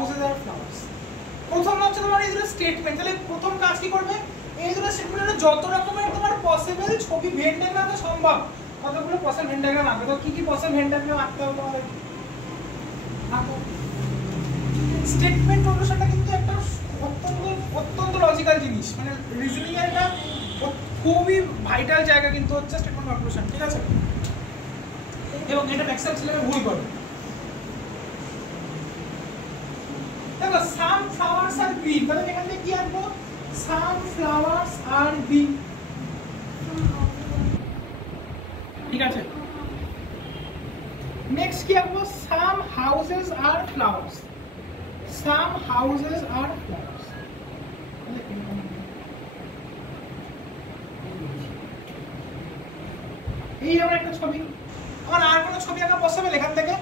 houses আর flowers। প্রথম হচ্ছে তোমার এই দুটো স্টেটমেন্ট, তাহলে প্রথম কাজ কি করবে, এই দুটো স্টেটমেন্টে যত রকমের তোমার পসিবল ছবি ভেন ডায়াগ্রাম আঁকা সম্ভব কতগুলো পসিবল ভেন ডায়াগ্রাম আঁকবে। তো কি কি পসিবল ভেন ডায়াগ্রাম আঁকতে হবে তোমাদের আঁকো। স্টেটমেন্ট অনুসারটা কিন্তু একটা অত্যন্ত লজিক্যাল জিনিস, মানে রিজনিং এর একটা খুবই ভাইটাল জায়গা কিন্তু হচ্ছে স্টেটমেন্ট কনক্লুশন, ঠিক আছে। এবং এটা ম্যাক্সিমাম ছেলেরা ভুল করে। দেখো সাম ফ্লাওয়ার্স আর গ্রিন, তাহলে এখান থেকে কি আনবো, সাম ফ্লাওয়ার্স আর গ্রিন, ঠিক আছে। নেক্সট কি আনবো, some houses are flowers, some houses are flowers. এই আমার একটা ছবি, আমার আর কোনো ছবি আঁকা পসিবল এখান থেকে,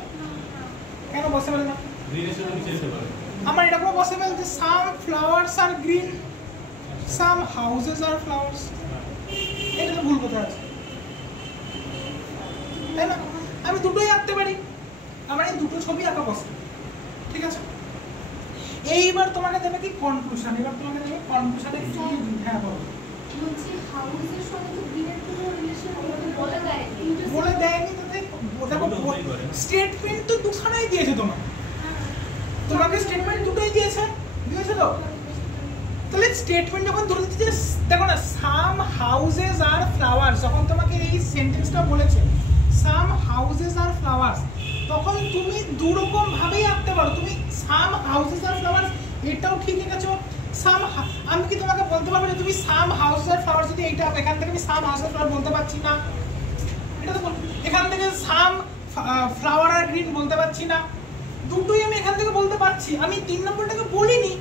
কেন পসিবল না, আমার এটা কোনো পসিবল যে some flowers are green, some houses are flowers, এটা তো ভুল কোথায় আছে, তাই না। আমি দুটোই আঁকতে পারি, আমার এই দুটো ছবি আঁকা পসিবল, ঠিক আছে। এইবার তোমাকে দেবে কি কনক্লুশন, এবার তোমাকে দেবে কনক্লুশনে কি, হ্যাঁ বলো। বলছি হাউসের সঙ্গে তো গ্রিনের কোনো রিলেশন বলে দেয়নি, বলে দেয়নি তো দেখো স্টেটমেন্ট তো দুখানাই দিয়েছে তোমাকে স্টেটমেন্ট দুটোই দিয়েছে তো। তাহলে স্টেটমেন্ট যখন ধরে দিচ্ছে, দেখো না, সাম হাউসেস আর ফ্লাওয়ার্স, যখন তোমাকে এই সেন্টেন্সটা বলেছে সাম হাউসেস আর ফ্লাওয়ার্স, তখন তুমি দুরকম ভাবেই আঁকতে পারো। তুমি সাম হাউসেস আর ফ্লাওয়ার্স এটাও ঠিক আছে, সাম, আমি কি তোমাকে বলতে পারবো যে তুমি সাম হাউসেস আর ফ্লাওয়ার্স যদি এইটা এখান থেকে আমি সাম হাউসেস আর ফ্লাওয়ার বলতে পারছি না, এটা তো এখান থেকে সাম ফ্লাওয়ার আর গ্রিন বলতে পারছি না, দুটোই আমি এখান থেকে বলতে পারছি। আমি 3 নম্বরটাকে বলিনি,